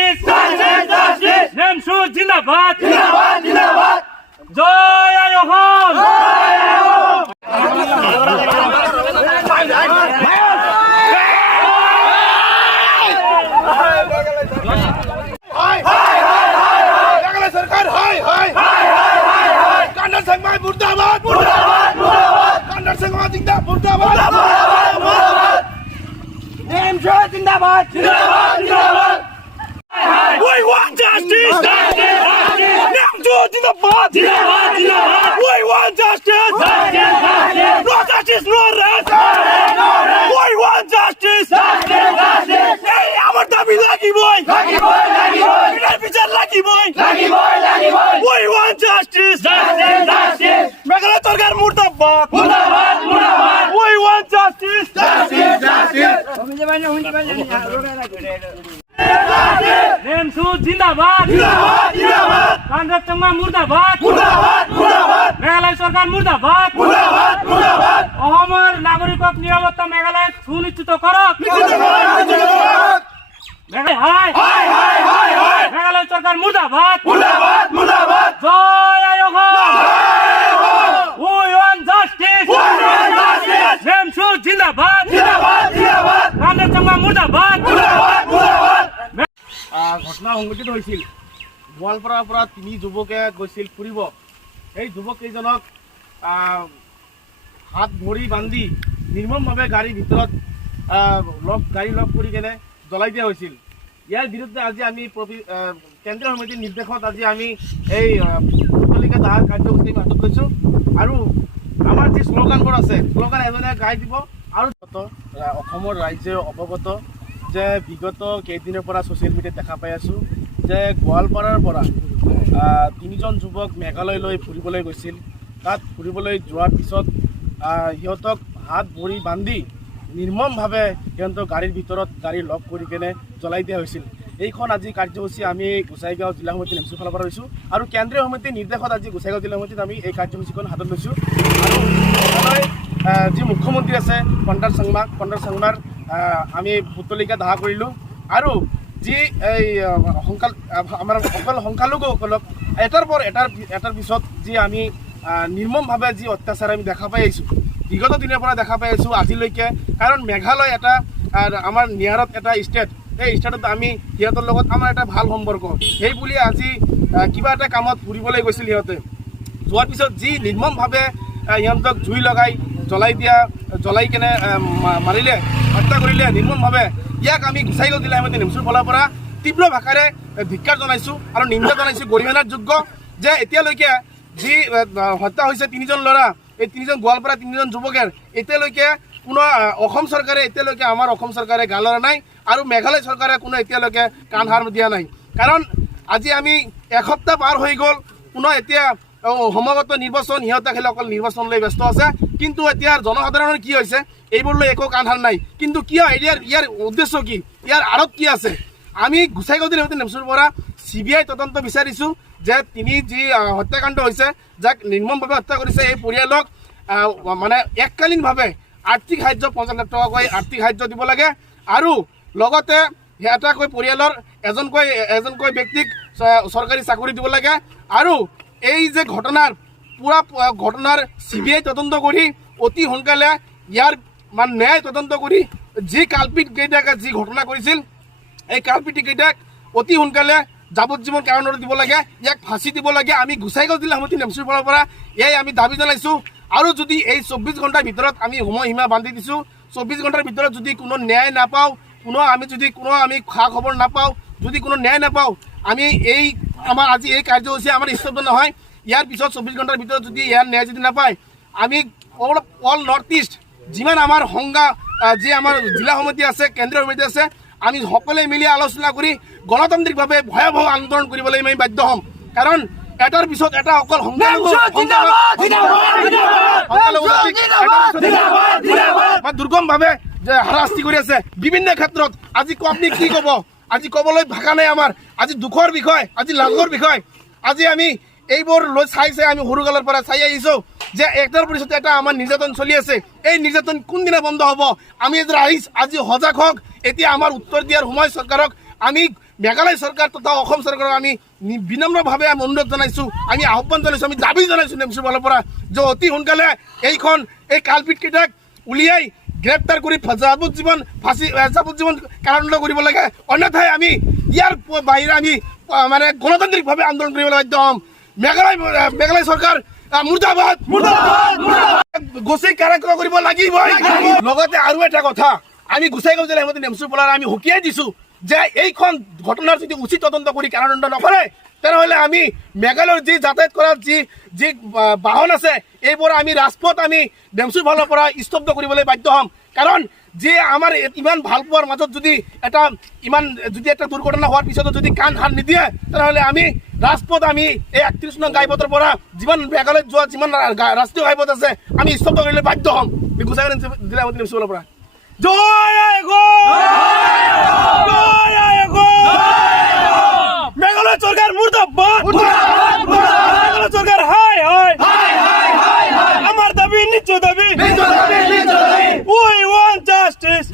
Justice নেমসু জিন্দাবাদ জয় আয়হন सरकार कांडर संघ मुर्दाबाद कांडर संघ मुर्दाबाद जिंदाबाद We want justice Nemjo जिंदाबाद We want justice No justice no rest We want justice এই আমার দাবি লাগিবই এর বিচার লাগিবই We want justice Meghalaya Sarkar মুর্দাবাদ We want justice নেমসু জিন্দাবাদ কান্ডার সংঘ মুর্দাবাদ মেঘালয় সরকার মুর্দাবাদ অসমৰ নাগৰিকক নিৰাপত্তা মেঘালয় সুনিশ্চিত কৰক মেঘালয় সরকার মুর্দাবাদ জয় আয়হন We want justice নেমসু জিন্দাবাদ কান্ডার সংঘ মুর্দাবাদ ঘটনা সংঘটিত হৈছিল গোৱালপাৰাৰ পৰা 3 যুৱকে গৈছিল ফুৰিব এই যুৱক কেইজনক হাত ভৰি বান্ধি নিৰ্মমভাৱে গাড়ীৰ ভিতৰত গাড়ী লক কৰি কেনে জ্বলাই দিয়া হৈছিল ইয়াৰ বিৰুদ্ধে আজি আমি কেন্দ্ৰীয় সমিতিৰ নিৰ্দেশত আজি আমি এই পুতলিকা দাহৰ কাৰ্যসূচী হাতত লৈছোঁ আৰু আমাৰ যি শ্লোগানবোৰ আছে শ্লোগান এজনে গাই দিব আৰু অসমৰ ৰাইজে অৱগত যে বিগত কেইদিনৰ পৰা ছ'চিয়েল মিডিয়াত দেখা পাই আছোঁ যে গোৱালপাৰাৰ পৰা 3জন যুৱক মেঘালয়লৈ ফুৰিবলৈ গৈছিল তাত ফুৰিবলৈ যোৱাৰ পিছত সিহঁতক হাত ভৰি বান্ধি নিৰ্মমভাৱে সিহঁতক গাড়ীৰ ভিতৰত গাড়ী লক কৰি কেনে জ্বলাই দিয়া হৈছিল এইখন আজি কাৰ্যসূচী আমি গোসাইগাঁও জিলা সমিতি নেমচুৰ ফালৰ পৰা লৈছোঁ আৰু কেন্দ্ৰীয় সমিতিৰ নিৰ্দেশত আজি গোসাইগাঁও জিলা সমিতিত আমি এই কাৰ্যসূচীখন হাতত লৈছোঁ আৰু যি মুখ্যমন্ত্ৰী আছে কণ্ডাৰ চাংমাৰ আমি পুতলিকা দাহ কৰিলোঁ আৰু যি এই আমাৰ অকল সংখ্যালঘুসকলক এটাৰ পিছত যি আমি নিৰ্মমভাৱে যি অত্যাচাৰ আমি দেখা পাই আহিছোঁ বিগত দিনৰ পৰা দেখা পাই আছোঁ আজিলৈকে কাৰণ মেঘালয় এটা আমাৰ নিয়াৰত এটা ষ্টেট এই ষ্টেটত আমি সিহঁতৰ লগত আমাৰ এটা ভাল সম্পৰ্ক সেই বুলি আজি কিবা এটা কামত ফুৰিবলৈ গৈছিল সিহঁতে যোৱাৰ পিছত যি নিৰ্মমভাৱে সিহঁতক জুই লগাই জ্বলাই কেনে মাৰিলে হত্যা কৰিলে নিৰ্মমভাৱে ইয়াক আমি গোসাইগাঁও জিলা সমিতি নেমচুৰ ফালৰ পৰা তীব্ৰ ভাষাৰে ধিক্কাৰ জনাইছোঁ আৰু নিন্দা জনাইছোঁ গৰিহণাৰ যোগ্য যে এতিয়ালৈকে যি হত্যা হৈছে 3জন ল'ৰা এই 3জন গোৱালপাৰা 3জন যুৱকৰ এতিয়ালৈকে কোনো অসম চৰকাৰে এতিয়ালৈকে আমাৰ অসম চৰকাৰে গান লৰা নাই আৰু মেঘালয় চৰকাৰে কোনো এতিয়ালৈকে কাণ সাৰ দিয়া নাই কাৰণ আজি আমি এসপ্তাহ পাৰ হৈ গ'ল কোনো এতিয়া সমাগত নিৰ্বাচন সিহঁতে খালি অকল নিৰ্বাচন লৈ ব্যস্ত আছে কিন্তু এতিয়া জনসাধাৰণৰ কি হৈছে এইবোৰলৈ একো কাণ সাৰ নাই কিন্তু কিয় ইয়াৰ উদ্দেশ্য কি ইয়াৰ আঁৰত কি আছে আমি গোসাইগাঁও জিলা সমিতি নেমচুৰ পৰা CBI তদন্ত বিচাৰিছোঁ যে তিনি যি হত্যাকাণ্ড হৈছে যাক নিৰ্মমভাৱে হত্যা কৰিছে এই পৰিয়ালক মানে এককালীনভাৱে আৰ্থিক সাহায্য 50 লাখ টকাকৈ আৰ্থিক সাহায্য দিব লাগে আৰু লগতে এটাকৈ পৰিয়ালৰ এজনকৈ ব্যক্তিক চৰকাৰী চাকৰি দিব লাগে আৰু এই যে ঘটনাৰ CBI তদন্ত কৰি অতি সোনকালে ইয়াৰ মানে ন্যায় তদন্ত কৰি যি কালপিত কেইটাকে যি ঘটনা কৰিছিল এই কালপিত কেইটাক অতি সোনকালে যাৱজ্জীৱন কাৰাদণ্ড দিব লাগে ইয়াক ফাঁচি দিব লাগে আমি গোসাইগাঁও জিলা সমিতি নেমচুৰ ফালৰ পৰা এয়াই আমি দাবী জনাইছোঁ আৰু যদি এই 24 ঘণ্টাৰ ভিতৰত আমি সময়সীমা বান্ধি দিছোঁ 24 ঘণ্টাৰ ভিতৰত যদি কোনো ন্যায় নাপাওঁ আমি খা খবৰ নাপাওঁ যদি কোনো ন্যায় নাপাওঁ আমি আমাৰ আজি এই কাৰ্যসূচী আমাৰ স্তব্ধ নহয় ইয়াৰ পিছত 24 ঘণ্টাৰ ভিতৰত যদি ইয়াৰ ন্যায় যদি নাপায় আমি অল নৰ্থ ইষ্ট যিমান আমাৰ সংঘা যি আমাৰ জিলা সমিতি আছে কেন্দ্ৰীয় সমিতি আছে আমি সকলোৱে মিলি আলোচনা কৰি গণতান্ত্ৰিকভাৱে ভয়াৱহ আন্দোলন কৰিবলৈ আমি বাধ্য হ'ম কাৰণ এটাৰ পিছত এটা অকল দুৰ্গমভাৱে যে হাৰাশাস্তি কৰি আছে বিভিন্ন ক্ষেত্ৰত আজি আপুনি কি ক'ব আজি ক'বলৈ ভাষা নাই আমাৰ আজি দুখৰ বিষয় আজি লাজৰ বিষয় আজি আমি এইবোৰ লৈ চাই আমি সৰুকালৰ পৰা চাই আহিছোঁ যে একটাৰ পিছত এটা আমাৰ নিৰ্যাতন চলি আছে এই নিৰ্যাতন কোনদিনা বন্ধ হ'ব আমি আজি সজাগ হওক এতিয়া আমাৰ উত্তৰ দিয়াৰ সময় চৰকাৰক আমি মেঘালয় চৰকাৰ তথা অসম চৰকাৰক আমি বিনম্ৰভাৱে আমি অনুৰোধ জনাইছোঁ, আমি আহ্বান জনাইছোঁ, আমি দাবী জনাইছোঁ নেমচুৰ ফালৰ পৰা যে অতি সোনকালে এই কালপিতকেইটাক উলিয়াই গ্ৰেপ্তাৰ কৰি যাৱজ্জীৱন কাৰাদণ্ড কৰিব লাগে। অন্যথাই আমি ইয়াৰ বাহিৰে আমি মানে গণতান্ত্ৰিকভাৱে আন্দোলন কৰিবলৈ বাধ্য হ'ম। মেঘালয় চৰকাৰ মুৰ্দাবাদ, গোচাই কাৰাগাৰ কৰিব লাগিবই। লগতে আৰু এটা কথা, আমি গোচাইগাঁও জিলা হেমন্তী নেমচুৰ পৰা আমি সকীয়াই দিছোঁ যে এইখন ঘটনাৰ যদি উচিত তদন্ত কৰি কাৰাদণ্ড নকৰে তেনেহ'লে আমি মেঘালয়ৰ যি যাতায়াত কৰাৰ যি বাহন আছে এইবোৰ আমি ৰাজপথ আমি নেমচুৰ ফালৰ পৰা স্তব্ধ কৰিবলৈ বাধ্য হ'ম। কাৰণ যে আমাৰ ইমান ভাল পোৱাৰ মাজত যদি এটা দুৰ্ঘটনা হোৱাৰ পিছতো যদি কাণ হাত নিদিয়ে তেনেহ'লে আমি ৰাজপথ আমি এই ৩১ নং ঘাইপথৰ পৰা যিমান মেঘালয়ত যোৱা যিমান ৰাষ্ট্ৰীয় ঘাইপথ আছে আমি স্তব্ধ কৰিবলৈ বাধ্য হ'ম। গোচাইগাঁও জিলা হেমন্তী নেমচুৰ ফালৰ পৰা জয় মেঘালয় সৰকাৰ মুৰ্দাবাদ, মেঘালয় সৰকাৰ হাই হাই, আমাৰ দাবি নিচু দাবি, উই ওয়ান্ট জাস্টিস।